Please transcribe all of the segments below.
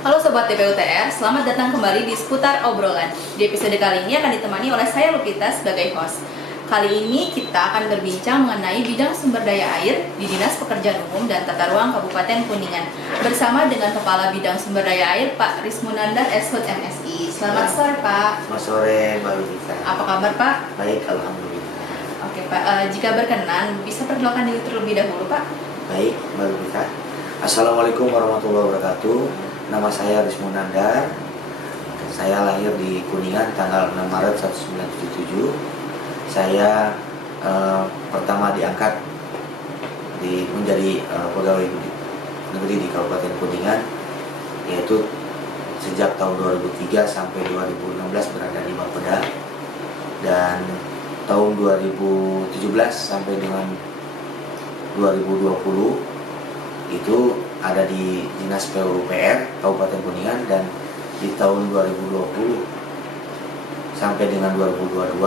Halo Sobat TPUTR, selamat datang kembali di Seputar Obrolan. Di episode kali ini akan ditemani oleh saya Lupita sebagai host. Kali ini kita akan berbincang mengenai bidang sumber daya air di Dinas Pekerjaan Umum dan Tata Ruang Kabupaten Kuningan bersama dengan Kepala Bidang Sumber Daya Air Pak Rismunandar SHUT MSI. Selamat sore Pak. Selamat sore Mbak Lupita. Apa kabar Pak? Baik, alhamdulillah. Oke Pak, jika berkenan bisa perkenalkan diri terlebih dahulu Pak. Baik Mbak Lupita. Assalamualaikum warahmatullahi wabarakatuh. Nama saya Rismunandar. Saya lahir di Kuningan tanggal 6 Maret 1977. Saya pertama diangkat menjadi pegawai negeri di Kabupaten Kuningan, yaitu sejak tahun 2003 sampai 2016 berada di Bapeda, dan tahun 2017 sampai dengan 2020 itu ada di Dinas PUPR Kabupaten Kuningan, dan di tahun 2020 sampai dengan 2022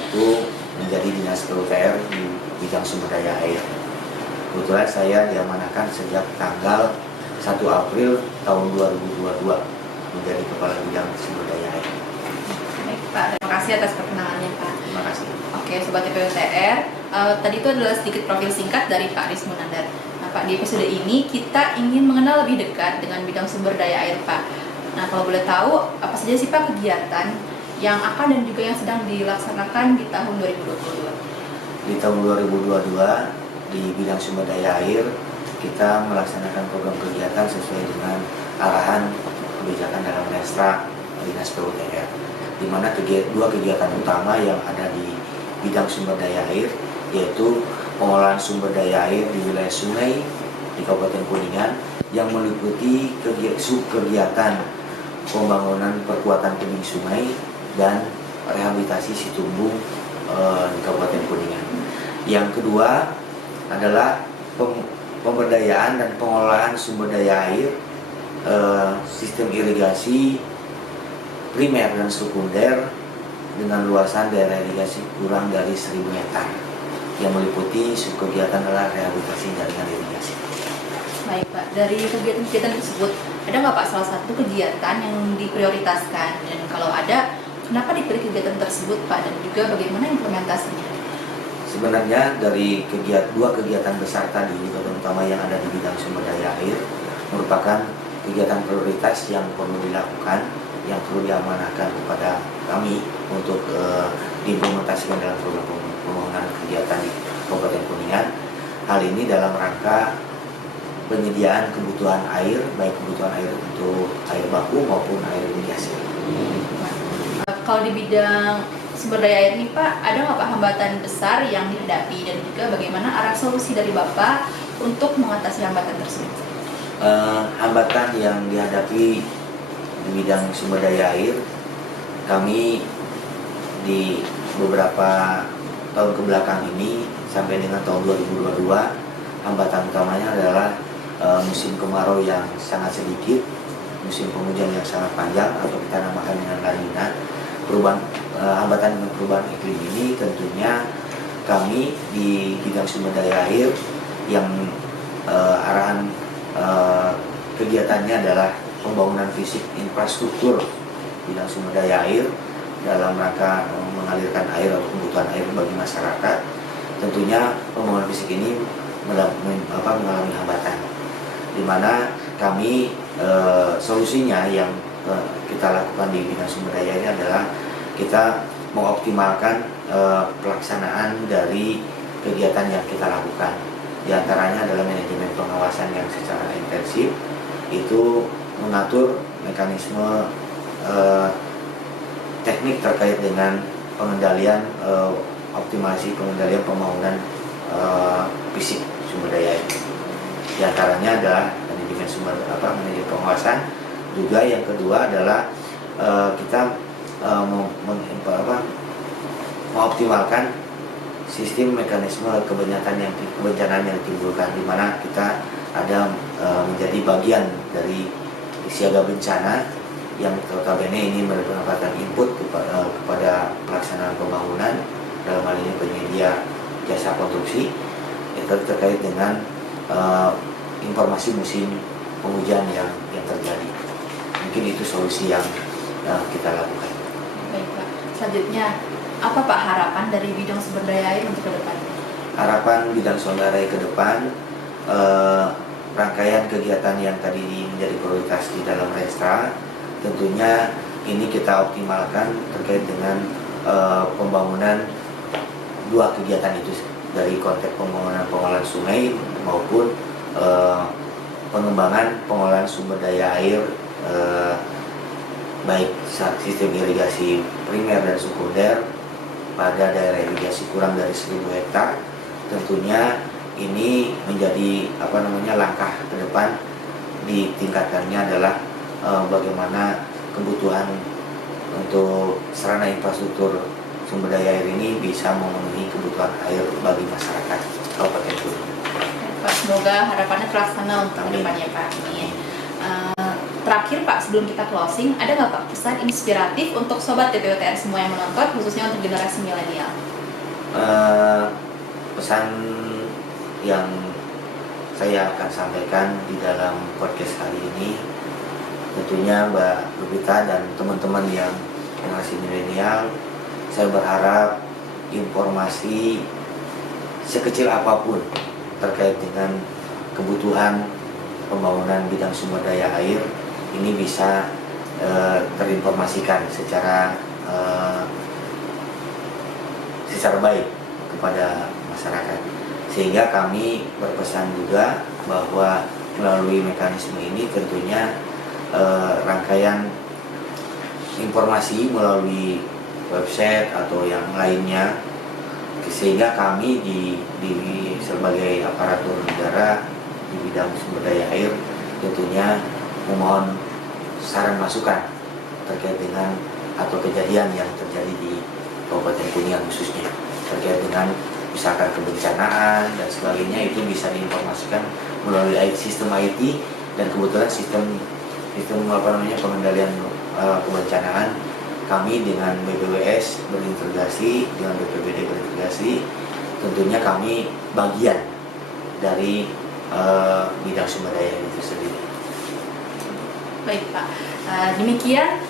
itu menjadi Dinas PUPR di bidang sumber daya air. Kebetulan saya diamanahkan sejak tanggal 1 April tahun 2022 menjadi Kepala Bidang Sumber Daya Air. Baik Pak, terima kasih atas perkenalannya Pak. Terima kasih. Oke, Sobat TPUTR, tadi itu adalah sedikit profil singkat dari Pak Rismunandar. Nah Pak, di episode ini kita ingin mengenal lebih dekat dengan bidang sumber daya air Pak. Nah kalau boleh tahu, apa saja sih Pak kegiatan yang akan dan juga yang sedang dilaksanakan di tahun 2022? Di tahun 2022 di bidang sumber daya air kita melaksanakan program kegiatan sesuai dengan arahan kebijakan dalam Restra Dinas PUPR, di mana dua kegiatan utama yang ada di bidang sumber daya air yaitu pengolahan sumber daya air di wilayah sungai di Kabupaten Kuningan yang meliputi kegiatan pembangunan perkuatan tebing sungai dan rehabilitasi situmbung di Kabupaten Kuningan. Yang kedua adalah pemberdayaan dan pengolahan sumber daya air sistem irigasi primer dan sekunder dengan luasan daerah irigasi kurang dari 1.000 hektar, yang meliputi kegiatan adalah rehabilitasi jaringan irigasi. Baik Pak, dari kegiatan-kegiatan tersebut ada nggak Pak salah satu kegiatan yang diprioritaskan, dan kalau ada kenapa dipilih kegiatan tersebut Pak, dan juga bagaimana implementasinya? Sebenarnya dari dua kegiatan besar tadi, kegiatan utama yang ada di bidang sumber daya air merupakan kegiatan prioritas yang perlu dilakukan, yang perlu diamanahkan kepada kami untuk diimplementasikan dalam program pembangunan kegiatan di Kabupaten Kuningan. Hal ini dalam rangka penyediaan kebutuhan air, baik kebutuhan air untuk air baku maupun air irigasi. Kalau di bidang sumber daya air ini Pak, ada nggak Pak hambatan besar yang dihadapi, dan juga bagaimana arah solusi dari Bapak untuk mengatasi hambatan tersebut? Hambatan yang dihadapi di bidang sumber daya air, kami di beberapa tahun kebelakang ini sampai dengan tahun 2022, hambatan utamanya adalah musim kemarau yang sangat sedikit, musim penghujan yang sangat panjang atau kita namakan dengan La Nina. Hambatan dengan perubahan iklim ini tentunya kami di bidang sumber daya air yang arahan kegiatannya adalah pembangunan fisik infrastruktur bidang sumber daya air dalam rangka mengalirkan air atau kebutuhan air bagi masyarakat. Tentunya pembangunan fisik ini mengalami hambatan, di mana kami solusinya yang kita lakukan di bidang sumber daya ini adalah kita mengoptimalkan pelaksanaan dari kegiatan yang kita lakukan. Di antaranya adalah manajemen pengawasan yang secara intensif, itu mengatur mekanisme teknik terkait dengan pengendalian optimasi pengendalian pembangunan fisik sumber pengawasan. Juga yang kedua adalah kita mengoptimalkan sistem mekanisme kebencanaan yang ditimbulkan, di mana kita ada menjadi bagian dari siaga bencana yang notabene ini merupakan input kepada pelaksanaan pembangunan, dalam hal ini penyedia jasa konstruksi, itu terkait dengan informasi musim penghujan yang terjadi. Mungkin itu solusi yang kita lakukan. Baik Pak, selanjutnya apa Pak harapan dari bidang sumber daya air untuk ke depan? Harapan bidang sumber daya ke depan, rangkaian kegiatan yang tadi menjadi prioritas di dalam Restra, tentunya ini kita optimalkan terkait dengan pembangunan dua kegiatan itu, dari konteks pembangunan pengolahan sungai maupun pengembangan pengolahan sumber daya air, baik sistem irigasi primer dan sekunder pada daerah irigasi kurang dari 1.000 hektar. Tentunya ini menjadi langkah ke depan. Ditingkatkannya adalah bagaimana kebutuhan untuk sarana infrastruktur sumber daya air ini bisa memenuhi kebutuhan air bagi masyarakat Kabupaten Kuningan. Pak, semoga harapannya terlaksana untuk kedepannya Pak. Terakhir Pak, sebelum kita closing, ada nggak Pak pesan inspiratif untuk sobat DPUTR semua yang menonton, khususnya untuk generasi milenial? Pesan yang saya akan sampaikan di dalam podcast kali ini, tentunya Mbak Lupita dan teman-teman yang generasi milenial, saya berharap informasi sekecil apapun terkait dengan kebutuhan pembangunan bidang sumber daya air ini bisa terinformasikan secara baik kepada masyarakat, sehingga kami berpesan juga bahwa melalui mekanisme ini tentunya rangkaian informasi melalui website atau yang lainnya, sehingga kami sebagai aparatur negara di bidang sumber daya air tentunya memohon saran masukan terkait dengan atau kejadian yang terjadi di Kabupaten Kuningan, khususnya terkait dengan misalkan kebencanaan dan sebagainya, itu bisa diinformasikan melalui sistem IT, dan kebetulan sistem pengendalian kebencanaan kami dengan BPWS berintegrasi, dengan BPBD berintegrasi. Tentunya kami bagian dari bidang sumber daya itu sendiri. Baik Pak, demikian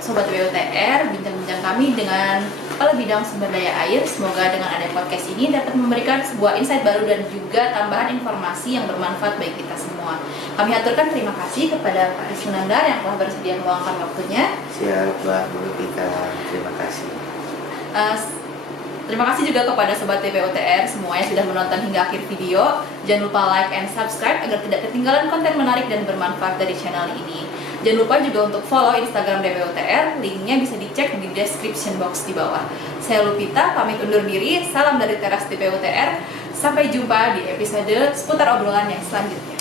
Sobat BPUTR, bincang-bincang kami dengan Kepala Bidang Sumber Daya Air. Semoga dengan adanya podcast ini dapat memberikan sebuah insight baru dan juga tambahan informasi yang bermanfaat bagi kita semua. Kami aturkan terima kasih kepada Pak Rismunandar yang telah bersedia meluangkan waktunya. Siap, Mbak Lupita, terima kasih. Terima kasih juga kepada Sobat DPUTR semua yang sudah menonton hingga akhir video. Jangan lupa like and subscribe agar tidak ketinggalan konten menarik dan bermanfaat dari channel ini. Jangan lupa juga untuk follow Instagram DPUTR, linknya bisa dicek di description box di bawah. Saya Lupita, pamit undur diri, salam dari teras DPUTR. Sampai jumpa di episode seputar obrolan yang selanjutnya.